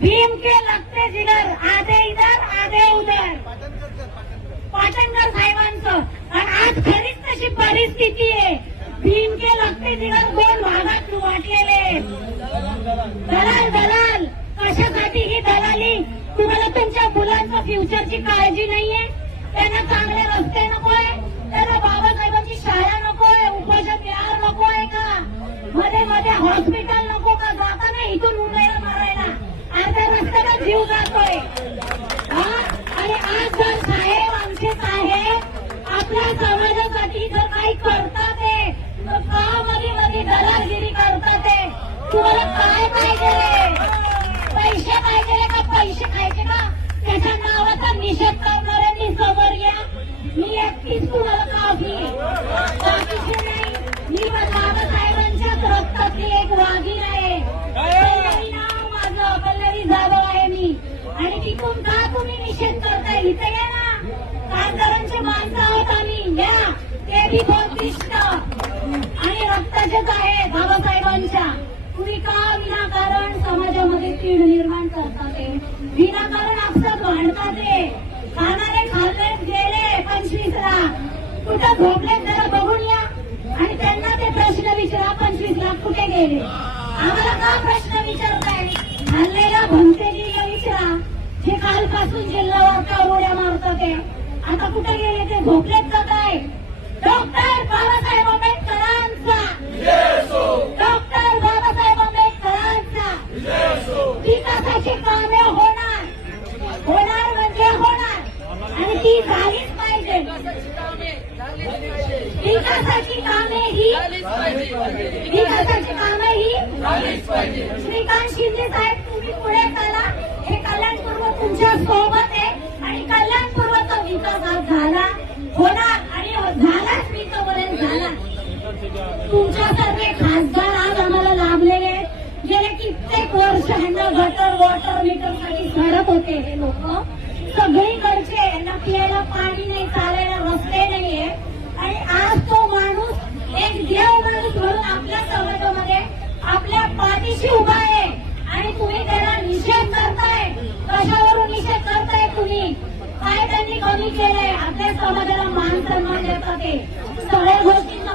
भीम के लगते जिगर आधे इधर आधे उधर पाटणकर साहेबांचं. आणि आज खरीच तशी परिस्थिती आहे. भीम के लगते जिगर दोन भागात वाटलेले. दलाल दलाल कशासाठी ही दलाली? तुम्हाला तुमच्या मुलांच्या फ्युचरची काळजी नाहीये? त्यांना चांगले रस्ते नकोय? त्यांना बाबासाहेबांची शाळा नकोय? उपोषण विहार नकोय का? मध्ये मध्ये हॉस्पिटल नको का? जाताना इथून मुंबईला मारायला अर्ध्या रस्त्याला जीव जातोय. आणि आज जर साहेब आमचे साहेब आपल्या समाजासाठी जर काही करतात ते, तर का मध्ये मध्ये दलालगिरी करतात ते? तुम्हाला काय पाहिजे? पैसे पाहिजे का? पैसे खायचे का? त्याच्या नावाचा निषेध करणाऱ्यांनी समोर घ्या. मी एकटीच तुम्हाला बाकीचे नाही. मी बाबासाहेबांच्याच रक्तातली एक वाघीण आहे. नाव माझं पल्लवी जाधव आहे मी. आणि तिथून का तुम्ही निषेध करताय? इथे या ना, खासदारांचे माणसं आहोत आम्ही. या, ते बी बौद्धिष्ट आणि रक्ताचेच आहे बाबासाहेबांच्या. तुम्ही का विनाकारण समाजामध्ये तीड निर्माण करतात? विनाकारण आपसात भांडतात. खाणारे खाल्ले गेले 25ला, कुठं झोपले जरा बघून या. आणि त्यांना ते प्रश्न विचारा, 25 लाख कुठे गेले? आम्हाला का प्रश्न विचारताय? खाल्लेला भंतेजीला विचारा, जे कालपासून जिल्ह्यावर कारोड्या मारतात ते आता कुठे गेले? ते झोपलेत का काय? डॉक्टर बाबासाहेब आंबेडकरांचा, डॉक्टर बाबासाहेब आंबेडकरांचा विकासाची कामे होणार, होणार म्हणजे होणार. आणि ती झालीच पाहिजे. विकासाची कामे ही श्रीकांत शिंदे साहेब, तुम्ही पुढे चला. हे कल्याणपूर्व तुमच्या सोबत आहे आणि कल्याणपूर्वचा विकास आज झाला, होणार आणि झालाच. मी तोपर्यंत झाला. तुमच्यासारखे खासदार आज आम्हाला लाभलेले. गेले कित्येक वर्ष ह्यांना गटर वॉटर मीटरसाठी झडत होते हे लोक सगळीकडचे. यांना पियाला पाणी नाही, चालायला रस्ते नाहीये. आणि आज तो माणूस एक देव माणूस म्हणून आपल्या समाजामध्ये आपल्या पाठीशी उभा आहे. आणि तुम्ही त्याला निषेध करताय. कशावरून निषेध करताय तुम्ही? काय त्यांनी कमी केलंय? आपल्या समाजाला मान सन्मान देतात ते सगळ्या गोष्टींना